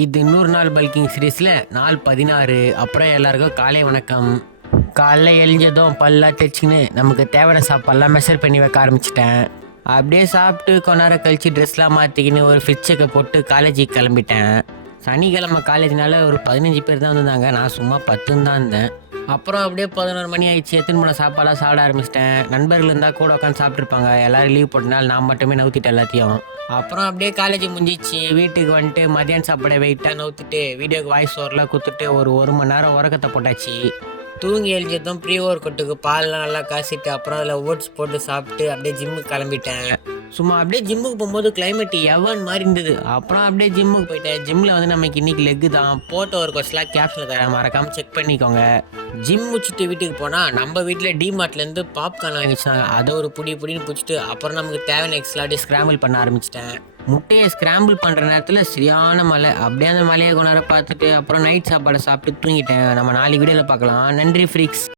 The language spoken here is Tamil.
இது 100 நாள் பல்கிங் சீரீஸில் நாள் 16. அப்புறம் எல்லாருக்கும் காலை வணக்கம். காலைல எழிஞ்சதும் பல்லாம் தைச்சிக்கின்னு நமக்கு தேவையான சாப்பாடெல்லாம் மெஷர் பண்ணி வைக்க ஆரம்பிச்சிட்டேன். அப்படியே சாப்பிட்டு கொஞ்ச நேரம் கழிச்சு ட்ரெஸ்லாம் மாற்றிக்கின்னு ஒரு ஃபிட் செக்கை போட்டு காலேஜுக்கு கிளம்பிட்டேன். சனிக்கிழமை காலேஜ்னால ஒரு 15 பேர் தான் வந்திருந்தாங்க. நான் சும்மா 10 தான் இருந்தேன். அப்புறம் அப்படியே 11 மணி ஆயிடுச்சு. எத்தனை மணி சாப்பாடெல்லாம் சாப்பிட ஆரம்பிச்சிட்டேன். நண்பர்கள் இருந்தால் கூட உட்காந்து சாப்பிட்ருப்பாங்க. எல்லோரும் லீவ் போட்டனால நான் மட்டுமே நவுத்திட்டேன் எல்லாத்தையும். அப்புறம் அப்படியே காலேஜ் முடிஞ்சிச்சு. வீட்டுக்கு வந்துட்டு மதியானம் சாப்பாடை வெயிட்டாக நவுத்திட்டு வீடியோக்கு வாய்ஸ் ஓவரெலாம் கொடுத்துட்டு ஒரு மணி நேரம் உறக்கத்தை போட்டாச்சு. தூங்கி எழுந்ததும் ப்ரீ ஒர்க் அவுட்டுக்கு பால்லாம் நல்லா காசிட்டு அப்புறம் அதில் ஓட்ஸ் போட்டு சாப்பிட்டு அப்படியே ஜிம்முக்கு கிளம்பிட்டேன். சும்மா அப்படியே ஜிம்முக்கு போகும்போது கிளைமேட் எவன் மாதிரி இருந்தது. அப்புறம் அப்படியே ஜிம்முக்கு போயிட்டேன். ஜிம்மில் வந்து நமக்கு இன்னைக்கு லெக்கு தான். போட்ட ஒரு கொஸ்ட்லாம் கேப்ஷனில் தரேன், மறக்காமல் செக் பண்ணிக்கோங்க. ஜிம் முடிச்சுட்டு வீட்டுக்கு போனால் நம்ம வீட்டில் டிமார்ட்லேருந்து பாப்கார்ன் வாங்கிச்சாங்க. அதை ஒரு புடின்னு பிடிச்சிட்டு அப்புறம் நமக்கு தேவையான எக்ஸ்ட்ராடி ஸ்க்ராம்பிள் பண்ண ஆரம்பிச்சிட்டேன். முட்டையை ஸ்க்ராம்பிள் பண்ணுற நேரத்தில் சரியான மழை. அப்படியே அந்த மலையை கொண்டாட பார்த்துட்டு அப்புறம் நைட் சாப்பாடை சாப்பிட்டு தூங்கிட்டேன். நம்ம நாளைக்கு வீடியோவில் பார்க்கலாம். நன்றி ஃப்ரீக்ஸ்.